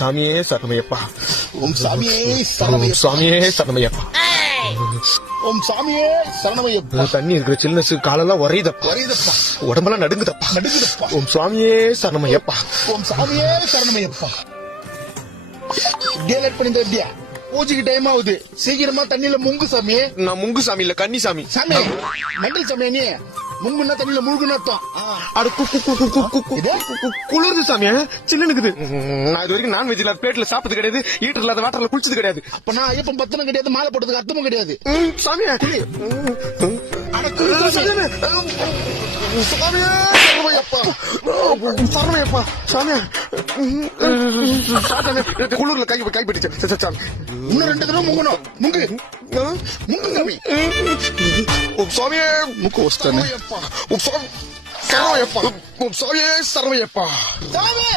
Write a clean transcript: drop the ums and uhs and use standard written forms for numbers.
சாமியே சரணமையப்பா. ஓம் சாமியே சாமியே சரணமையப்பா. ஓம் சாமியே சரணமையப்பா. தண்ணி இருக்கிற சில்னஸ் காலெல்லாம் உரையுதப்பா. உடம்பெல்லாம் நடுங்குதப்பா. ஓம் சுவாமியே சரணமையப்பா. ஓம் சாமியே சரணமையப்பா. டேலேட் பண்ணிட்டு வந்தியா? பூஜைக்கு டைம் ஆகுது, சீக்கிரமா தண்ணியில முங்கு சாமி. நான் முங்கு சாமி இல்ல கன்னி சாமி. சாமி மெண்டல் சாமி, நீ முங்குன்னா தண்ணியில முழுகுன்னு அர்த்தம். குளிர்ந்து சாமி, சில்லுனுக்குது. நான் இது வரைக்கும் நான்வெஜ் இல்லாத பிளேட்ல சாப்பிட்டது கிடையாது, ஹீட்டர் இல்லாத வாட்டர்ல குளிச்சது கிடையாது. அப்ப நான் ஐயப்பன் பத்தனம் கிடையாது, மாலை போட்டதுக்கு அர்த்தமும் கிடையாது. சாமி சரணமையப்பா. சாமி குளிர்ல கை பிடிச்சு. இன்னும் 2 தடவை முங்கணும். முங்கு சாமி. சுவாமியே முக்கு வச்சிட்டானே. சரணமையப்பா. சுவாமியே சரணமையப்பா. சாமி